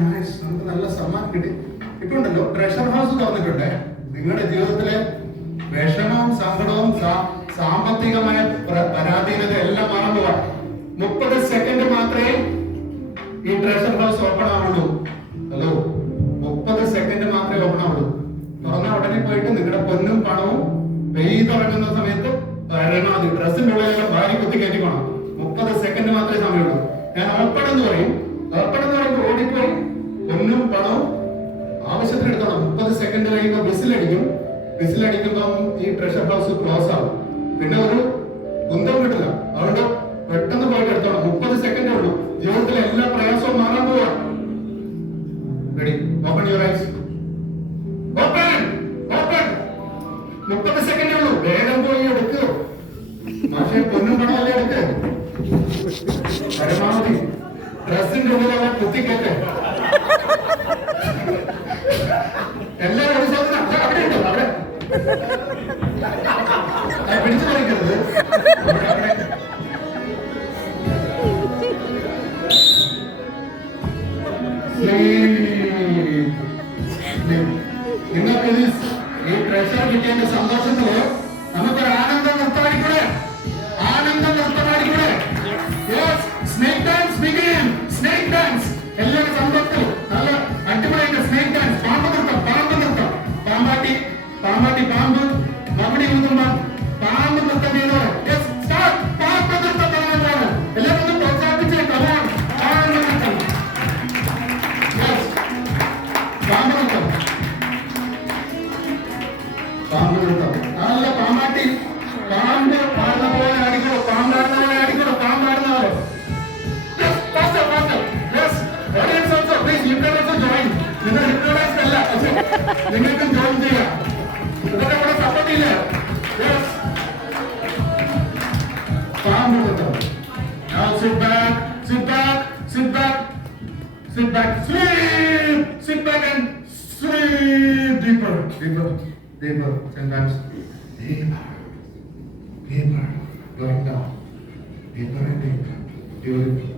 നമുക്ക് നല്ല സമ്മാനം കിട്ടി. ഇപ്പൊ ഉണ്ടല്ലോ ട്രഷർ ഹൗസ് തുറന്നിട്ടുണ്ട്. നിങ്ങളുടെ ജീവിതത്തിലെ വിഷമവും സങ്കടവും സാമ്പത്തികമായ പരാധീനത എല്ലാം മറന്നു പോവാം. 30 സെക്കൻഡ് മാത്രമേ ഈ ട്രഷർ ഹൗസ് ഓപ്പൺ ആവുള്ളൂ. ഹലോ, 30 സെക്കൻഡ് മാത്രമേ ഓപ്പൺ ആവുള്ളൂ. തുറന്ന ഉടനെ പോയിട്ട് നിങ്ങളുടെ പൊന്നും പണവും പെയ്തിറങ്ങുന്ന സമയത്ത് പരമാവധി ഡ്രസ്സിന്റെ ഉള്ളിലെല്ലാം ഭാര്യ കുത്തി കയറ്റിക്കോണം. 30 സെക്കൻഡ് മാത്രമേ സമയമുള്ളൂ. ഞാൻ ഓപ്പൺ എന്ന് പറയും. ഓപ്പൺ എന്ന് പറയുമ്പോൾ ഓടിപ്പോയി പൊന്നും പണവും ആവശ്യത്തിന് എടുത്തോണം. 30 സെക്കൻഡ് കഴിയുമ്പോൾ വിസിലടിക്കും. വിസിലടിക്കുമ്പം ഈ ട്രഷർ ഹൗസ് ക്ലോസ് ആവും. പിന്നെ ഒരു കുന്തം കിട്ടില്ല. അതുകൊണ്ട് പെട്ടെന്ന് പോയിട്ട് എടുത്തോണം. 30 സെക്കൻഡേ ഉള്ളൂ. ജീവിതത്തിലെ എല്ലാ പ്രയാസവും മാറാൻ പോവാ. Ready? Open your eyes. Open open. 30 സെക്കൻഡേ ഉള്ളൂ. വേഗം പോയി എടുക്കൂ. പക്ഷേ പൊന്നും പണമല്ലേ എടുക്ക്. പരമാവധി ഡ്രസ്സിന്റെ ഉള്ളിലുള്ള കുത്തിക്കേറ്റ് എല്ലാവരും അവിടെ ഉണ്ടോ? അവിടെ പിടിച്ചു കളിക്കരുത്. നിങ്ങൾക്ക് ഈ ട്രഷർ കിട്ടിയതിന്റെ സന്തോഷത്തില് നമുക്കൊരു ആനന്ദം നൃത്തമാടിക്കൂടെ? ആനന്ദം നൃത്തമാടിക്കൂടെ? Snake dance begin. Snake dance. എല്ലാവരും സന്തോഷത്തിൽ നല്ല അടിപൊളിയായിട്ട് സ്നേക് ഡാൻസ്. പാമ്പ് നൃത്തം. പാമ്പ് നൃത്തം. പാമ്പാട്ടി പാമ്പാട്ടി പാമ്പ് മകുടി ഊതുമ്പോ പാമ്പ് നൃത്തം ചെയ്തോളെ. പാമ്പ് നൃത്തം തുടങ്ങുന്നതാണ്. എല്ലാവരും ഒന്ന് പ്രോത്സാഹിപ്പിച്ചേ. പാമ്പ് നൃത്തം. പാമ്പ് നൃത്തം. പാമ്പ് നൃത്തം. നല്ല പാമ്പാട്ടി പാമ്പ് പാടുന്ന പോലെ ആടിക്കോളൂ. പാമ്പാടുന്ന പോലെ ആടിക്കോളൂ. പാമ്പാടുന്ന പോലെ. നിങ്ങൾ ഹിപ്നോട്ടൈസ്ഡ് അല്ല, പക്ഷെ നിങ്ങൾക്കും ജോയിൻ ചെയ്യാം. ഇതൊക്കെ ഇവിടെ സപ്പോർട്ട് ഇല്ല. പാമ്പ് നൃത്തം. Now sit back, sit back, sit back, sit back, sleep, sit back and sleep deeper, deeper, deeper. Sometimes deeper, deeper, going down, deeper and deeper.